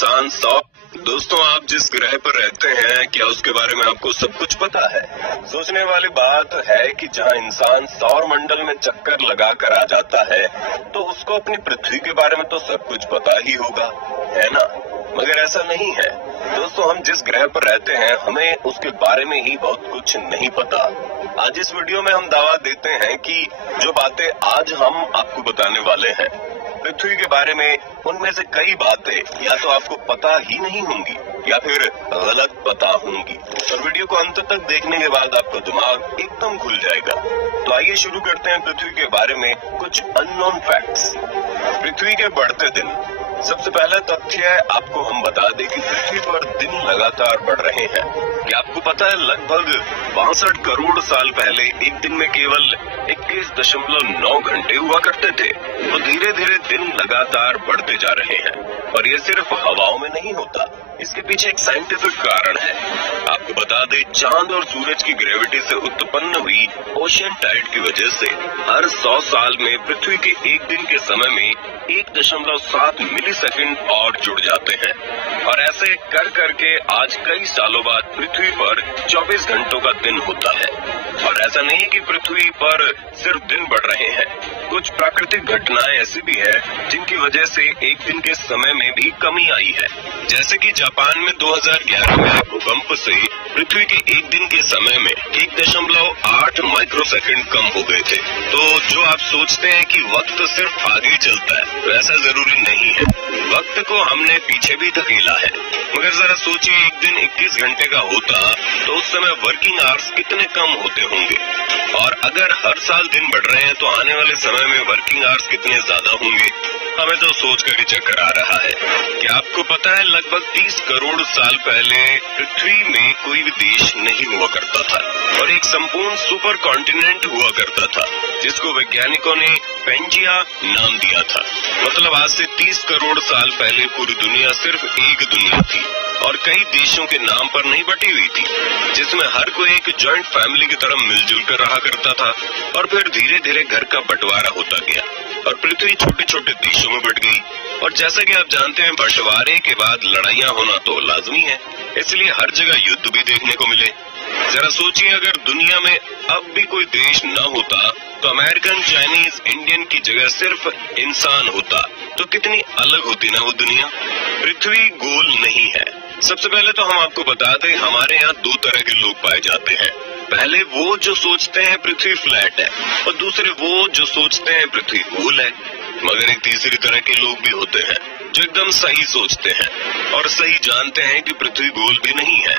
इंसान 100। दोस्तों, आप जिस ग्रह पर रहते हैं, क्या उसके बारे में आपको सब कुछ पता है? सोचने वाली बात है कि जहां इंसान सौर मंडल में चक्कर लगा कर आ जाता है, तो उसको अपनी पृथ्वी के बारे में तो सब कुछ पता ही होगा, है ना? मगर ऐसा नहीं है दोस्तों। हम जिस ग्रह पर रहते हैं, हमें उसके बारे में ही बहुत कुछ नहीं पता। आज इस वीडियो में हम दावा देते हैं कि जो बातें आज हम आपको बताने वाले हैं पृथ्वी के बारे में, उनमें से कई बातें या तो आपको पता ही नहीं होंगी या फिर गलत पता होंगी। और वीडियो को अंत तक देखने के बाद आपका दिमाग एकदम खुल जाएगा। तो आइए शुरू करते हैं पृथ्वी के बारे में कुछ अननोन फैक्ट्स। पृथ्वी के बढ़ते दिन। सबसे पहला तथ्य आपको हम बता दें कि पृथ्वी पर दिन लगातार बढ़ रहे हैं। क्या आपको पता है लगभग 62 करोड़ साल पहले एक दिन में केवल 21.9 घंटे हुआ करते थे। तो धीरे धीरे दिन लगातार बढ़ते जा रहे हैं। और ये सिर्फ हवाओं में नहीं होता, इसके पीछे एक साइंटिफिक कारण है। आपको बता दें, चांद और सूरज की ग्रेविटी से उत्पन्न हुई ओशियन टाइड की वजह से हर 100 साल में पृथ्वी के एक दिन के समय में 1.7 मिलीसेकंड और जुड़ जाते हैं। और ऐसे कर करके आज कई सालों बाद पृथ्वी पर 24 घंटों का दिन होता है। और ऐसा नहीं कि पृथ्वी पर सिर्फ दिन बढ़ रहे हैं, कुछ प्राकृतिक घटनाएं ऐसी भी है जिनकी वजह से एक दिन के समय में भी कमी आई है। जैसे कि जापान में 2011 में भूकंप से पृथ्वी के एक दिन के समय में 1.8 माइक्रोसेकंड कम हो गए थे। तो जो आप सोचते हैं कि वक्त सिर्फ आगे चलता है, तो ऐसा जरूरी नहीं है। वक्त को हमने पीछे भी धकेला है। मगर जरा सोचिए, एक दिन 21 घंटे का होता तो उस समय वर्किंग आवर्स कितने कम होते होंगे। और अगर हर साल दिन बढ़ रहे हैं तो आने वाले समय में वर्किंग आवर्स कितने ज्यादा होंगे। हमें तो सोच कर ही चक्कर आ रहा है। क्या आपको पता है लगभग 30 करोड़ साल पहले पृथ्वी में कोई भी देश नहीं हुआ करता था और एक संपूर्ण सुपर कॉन्टिनेंट हुआ करता था, जिसको वैज्ञानिकों ने पेंजिया नाम दिया था। मतलब आज से 30 करोड़ साल पहले पूरी दुनिया सिर्फ एक दुनिया थी और कई देशों के नाम पर नहीं बटी हुई थी, जिसमें हर कोई एक जॉइंट फैमिली की तरह मिलजुल कर रहा करता था। और फिर धीरे धीरे घर का बंटवारा होता गया और पृथ्वी छोटे छोटे देशों में बट गई। और जैसा कि आप जानते हैं, बंटवारे के बाद लड़ाइयाँ होना तो लाजमी है, इसलिए हर जगह युद्ध भी देखने को मिले। जरा सोचिए, अगर दुनिया में अब भी कोई देश न होता तो अमेरिकन, चाइनीज, इंडियन की जगह सिर्फ इंसान होता, तो कितनी अलग होती ना वो दुनिया। पृथ्वी गोल नहीं है। सबसे पहले तो हम आपको बता दें, हमारे यहाँ दो तरह के लोग पाए जाते हैं। पहले वो जो सोचते हैं पृथ्वी फ्लैट है और दूसरे वो जो सोचते हैं पृथ्वी गोल है। मगर एक तीसरी तरह के लोग भी होते हैं जो एकदम सही सोचते हैं और सही जानते हैं कि पृथ्वी गोल भी नहीं है।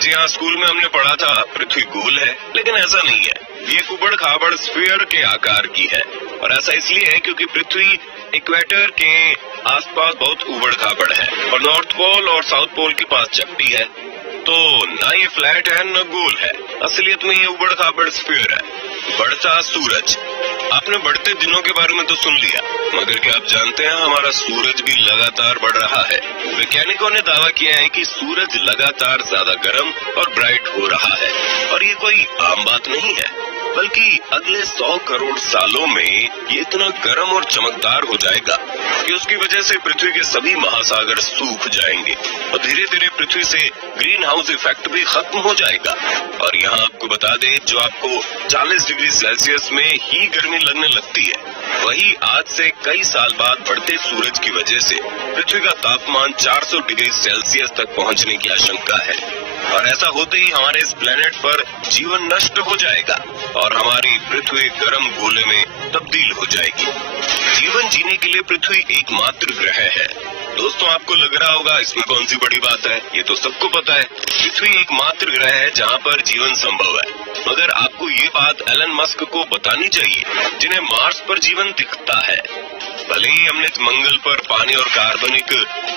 जी हाँ, स्कूल में हमने पढ़ा था पृथ्वी गोल है, लेकिन ऐसा नहीं है। ये उबड़ खाबड़ स्फीयर के आकार की है। और ऐसा इसलिए है क्योंकि पृथ्वी इक्वेटर के आसपास बहुत उबड़ खाबड़ है और नॉर्थ पोल और साउथ पोल के पास चपटी है। तो ना ये फ्लैट है न गोल है, असलियत में ये उबड़ खाबड़ स्फीयर है। बढ़ता सूरज। आपने बढ़ते दिनों के बारे में तो सुन लिया, मगर क्या आप जानते हैं हमारा सूरज भी लगातार बढ़ रहा है। वैज्ञानिकों ने दावा किया है कि सूरज लगातार ज्यादा गर्म और ब्राइट हो रहा है। और ये कोई आम बात नहीं है, बल्कि अगले 100 करोड़ सालों में ये इतना गर्म और चमकदार हो जाएगा कि उसकी वजह से पृथ्वी के सभी महासागर सूख जाएंगे और धीरे धीरे पृथ्वी से ग्रीन हाउस इफेक्ट भी खत्म हो जाएगा। और यहाँ आपको बता दें, जो आपको 40 डिग्री सेल्सियस में ही गर्मी लगने लगती है, वही आज से कई साल बाद बढ़ते सूरज की वजह से पृथ्वी का तापमान 400 डिग्री सेल्सियस तक पहुँचने की आशंका है। और ऐसा होते ही हमारे इस प्लेनेट पर जीवन नष्ट हो जाएगा और हमारी पृथ्वी गर्म गोले में तब्दील हो जाएगी। जीवन जीने के लिए पृथ्वी एकमात्र ग्रह है। दोस्तों, आपको लग रहा होगा इसमें कौन सी बड़ी बात है, ये तो सबको पता है। पृथ्वी एकमात्र ग्रह है जहाँ पर जीवन संभव है। मगर आपको ये बात एलन मस्क को बतानी चाहिए, जिन्हें मार्स पर जीवन दिखता है। भले ही हमने मंगल पर पानी और कार्बनिक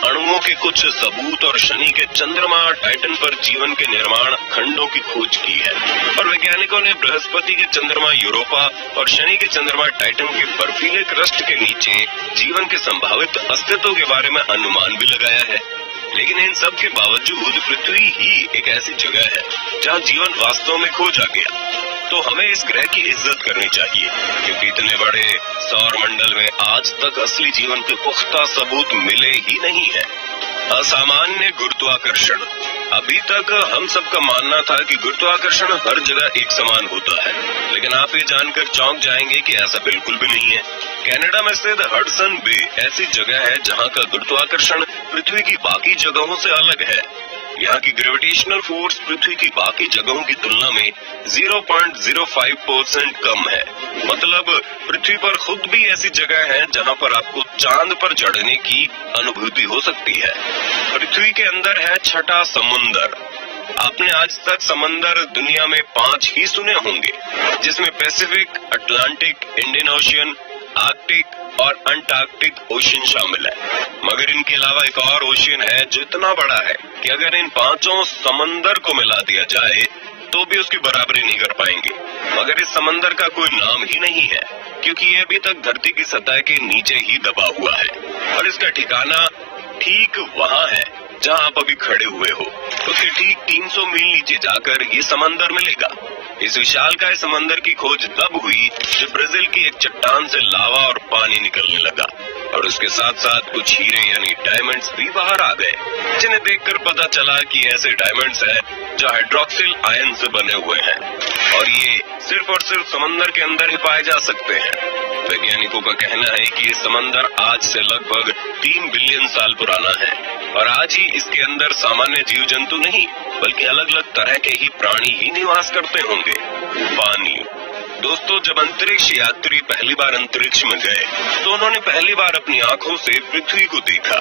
अणुओं के कुछ सबूत और शनि के चंद्रमा टाइटन पर जीवन के निर्माण खंडों की खोज की है। और वैज्ञानिकों ने बृहस्पति के चंद्रमा यूरोपा और शनि के चंद्रमा टाइटन के बर्फीले क्रस्ट के नीचे जीवन के संभावित अस्तित्व के बारे में अनुमान भी लगाया है। लेकिन इन सब के बावजूद पृथ्वी ही एक ऐसी जगह है जहाँ जीवन वास्तव में खोजा गया। तो हमें इस ग्रह की इज्जत करनी चाहिए, क्योंकि इतने बड़े सौर मंडल में आज तक असली जीवन के पुख्ता सबूत मिले ही नहीं है। असामान्य गुरुत्वाकर्षण। अभी तक हम सबका मानना था कि गुरुत्वाकर्षण हर जगह एक समान होता है, लेकिन आप ये जानकर चौंक जाएंगे कि ऐसा बिल्कुल भी नहीं है। कनाडा में स्थित हडसन बे ऐसी जगह है जहाँ का गुरुत्वाकर्षण पृथ्वी की बाकी जगहों से अलग है। यहाँ की ग्रेविटेशनल फोर्स पृथ्वी की बाकी जगहों की तुलना में 0.05% कम है। मतलब पृथ्वी पर खुद भी ऐसी जगह है जहाँ पर आपको चांद पर चढ़ने की अनुभूति हो सकती है। पृथ्वी के अंदर है छठा समुंदर। आपने आज तक समंदर दुनिया में 5 ही सुने होंगे, जिसमें Pacific, Atlantic, Indian ocean, Arctic और अंटार्कटिक ओशियन शामिल है। मगर इनके अलावा एक और ओशियन है जो इतना बड़ा है कि अगर इन 5 समंदर को मिला दिया जाए तो भी उसकी बराबरी नहीं कर पाएंगे। मगर इस समंदर का कोई नाम ही नहीं है, क्योंकि ये अभी तक धरती की सतह के नीचे ही दबा हुआ है और इसका ठिकाना ठीक वहाँ है जहाँ आप अभी खड़े हुए हो। उसके ठीक 300 मील नीचे जाकर ये समंदर मिलेगा। इस विशालकाय समंदर की खोज तब हुई जब ब्राजील की एक चट्टान से लावा और पानी निकलने लगा और उसके साथ साथ कुछ हीरे यानी डायमंड्स भी बाहर आ गए, जिन्हें देखकर पता चला कि ऐसे डायमंड्स हैं जो हाइड्रोक्सिल आयन से बने हुए हैं और ये सिर्फ और सिर्फ समंदर के अंदर ही पाए जा सकते हैं। वैज्ञानिकों का कहना है कि ये समंदर आज से लगभग 3 बिलियन साल पुराना है और आज ही इसके अंदर सामान्य जीव जंतु नहीं बल्कि अलग अलग तरह के ही प्राणी ही निवास करते होंगे। पानी। दोस्तों, जब अंतरिक्ष यात्री पहली बार अंतरिक्ष में गए तो उन्होंने पहली बार अपनी आंखों से पृथ्वी को देखा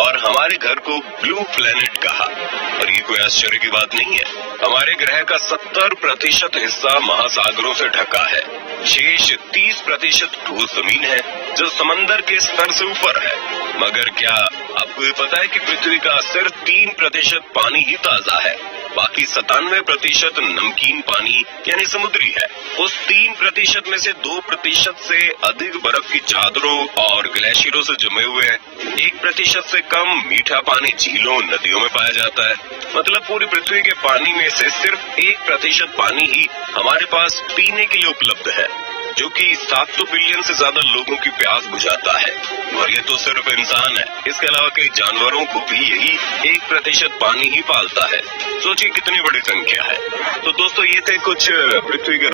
और हमारे घर को ब्लू प्लेनेट कहा। और ये कोई आश्चर्य की बात नहीं है। हमारे ग्रह का 70% हिस्सा महासागरों से ढका है। शेष 30% ठोस जमीन है जो समंदर के स्तर से ऊपर है। मगर क्या आपको ये पता है कि पृथ्वी का सिर्फ 3% पानी ही ताजा है, बाकी 97% नमकीन पानी यानी समुद्री है। उस 3% में से 2% से अधिक बर्फ की चादरों और ग्लेशियरों से जमे हुए हैं। 1% से कम मीठा पानी झीलों नदियों में पाया जाता है। मतलब पूरी पृथ्वी के पानी में से सिर्फ 1% पानी ही हमारे पास पीने के लिए उपलब्ध है, जो कि 700 बिलियन से ज्यादा लोगों की प्यास बुझाता है। और ये तो सिर्फ इंसान है, इसके अलावा कई जानवरों को भी यही 1% पानी ही पालता है। सोचिए कितनी बड़ी संख्या है। तो दोस्तों, ये थे कुछ पृथ्वी के